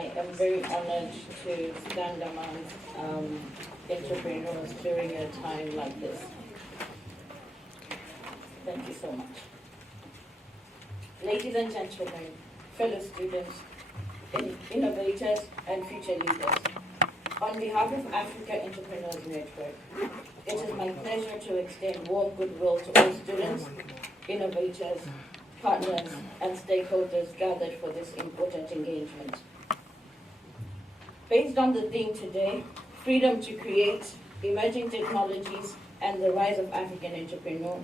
I am very honored to stand among entrepreneurs during a time like this. Thank you so much. Ladies and gentlemen, fellow students, innovators, and future leaders, on behalf of Africa Entrepreneurs Network, it is my pleasure to extend warm goodwill to all students, innovators, partners, and stakeholders gathered for this important engagement. Based on the theme today, freedom to create, emerging technologies, and the rise of African entrepreneur,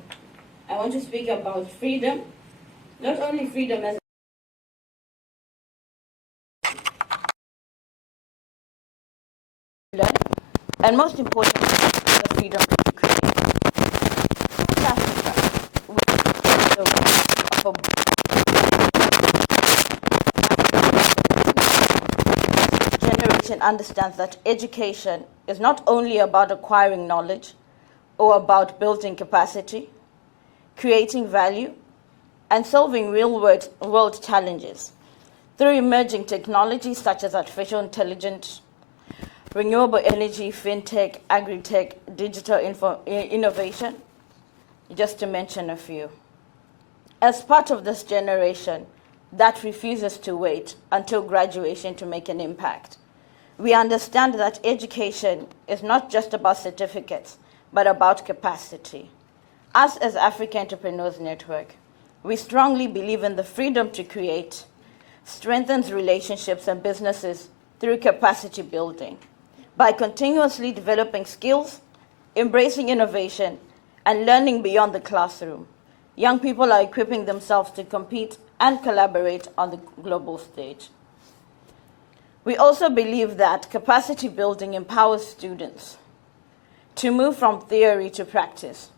I want to speak about freedom, not only freedom as learn, and most importantly, the freedom to create. South Africa, generation understands that education is not only about acquiring knowledge or about building capacity, creating value, and solving real-world challenges through emerging technologies such as artificial intelligence, renewable energy, fintech, agri-tech, digital innovation, just to mention a few. As part of this generation that refuses to wait until graduation to make an impact, we understand that education is not just about certificates, but about capacity. Us as Africa Entrepreneurs Network, we strongly believe in the freedom to create, strengthens relationships and businesses through capacity building. By continuously developing skills, embracing innovation, and learning beyond the classroom, young people are equipping themselves to compete and collaborate on the global stage. We also believe that capacity building empowers students to move from theory to practice,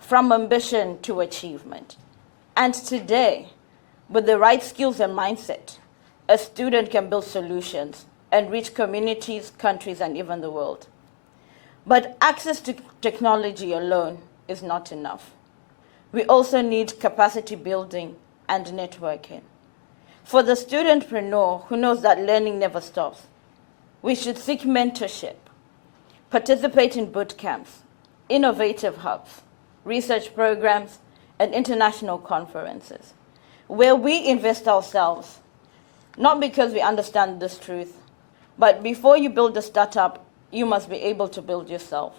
from ambition to achievement. And today, with the right skills and mindset, a student can build solutions and reach communities, countries, and even the world. But access to technology alone is not enough. We also need capacity building and networking. For the studentpreneur who knows that learning never stops, we should seek mentorship, participate in boot camps, innovative hubs, research programs, and international conferences, where we invest ourselves, not because we understand this truth, but before you build a startup, you must be able to build yourself.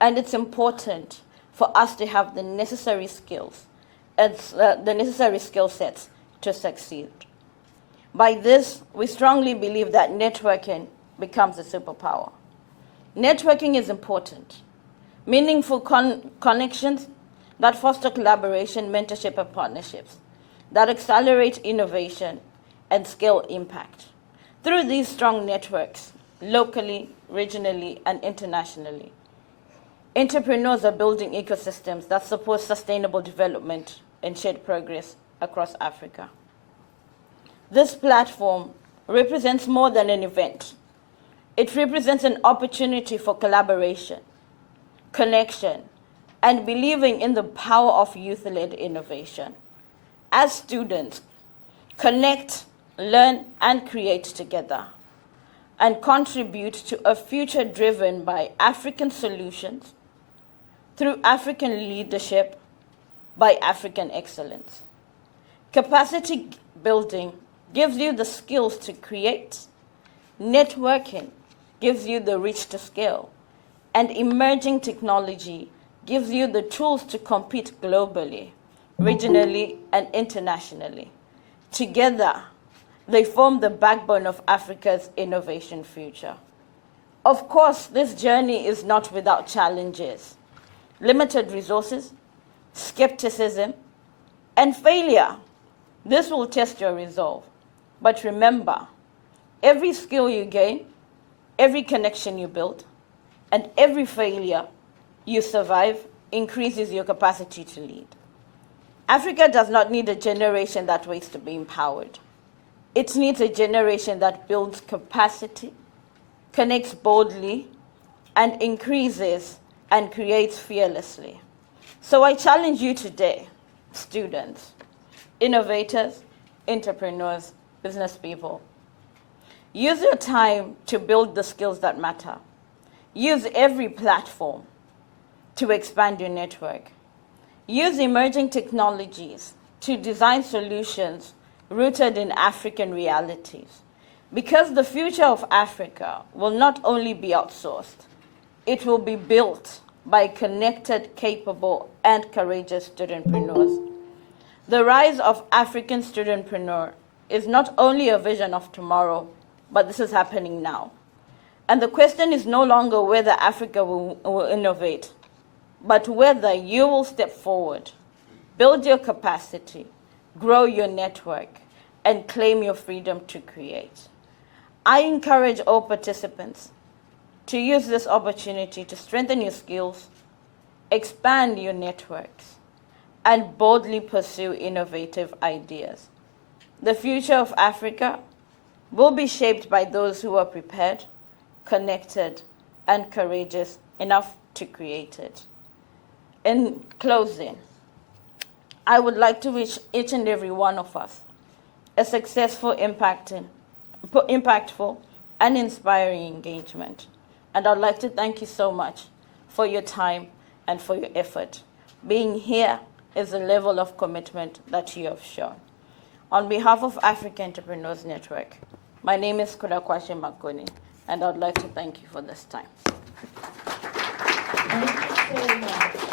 And it's important for us to have the necessary skills and the necessary skill sets to succeed. By this, we strongly believe that networking becomes a superpower. Networking is important. Meaningful connections that foster collaboration, mentorship, and partnerships that accelerate innovation and scale impact. Through these strong networks, locally, regionally, and internationally, entrepreneurs are building ecosystems that support sustainable development and shared progress across Africa. This platform represents more than an event. It represents an opportunity for collaboration, connection, and believing in the power of youth-led innovation. As students, connect, learn, and create together, and contribute to a future driven by African solutions, through African leadership, by African excellence. Capacity building gives you the skills to create, networking gives you the reach to scale, and emerging technology gives you the tools to compete globally, regionally, and internationally. Together, they form the backbone of Africa's innovation future. Of course, this journey is not without challenges. Limited resources, skepticism, and failure. This will test your resolve. But remember, every skill you gain, every connection you build, and every failure you survive increases your capacity to lead. Africa does not need a generation that waits to be empowered. It needs a generation that builds capacity, connects boldly, and increases and creates fearlessly. So I challenge you today, students, innovators, entrepreneurs, business people. Use your time to build the skills that matter. Use every platform to expand your network. Use emerging technologies to design solutions rooted in African realities. Because the future of Africa will not only be outsourced, it will be built by connected, capable, and courageous studentpreneurs. The rise of African studentpreneur is not only a vision of tomorrow, but this is happening now. And the question is no longer whether Africa will innovate, but whether you will step forward, build your capacity, grow your network, and claim your freedom to create. I encourage all participants to use this opportunity to strengthen your skills, expand your networks, and boldly pursue innovative ideas. The future of Africa will be shaped by those who are prepared, connected, and courageous enough to create it. In closing, I would like to wish each and every one of us a successful, impactful, and inspiring engagement. And I'd like to thank you so much for your time and for your effort. Being here is a level of commitment that you have shown. On behalf of African Entrepreneurs Network, my name is Kudakwashe Makoni, and I'd like to thank you for this time. Thank you so much.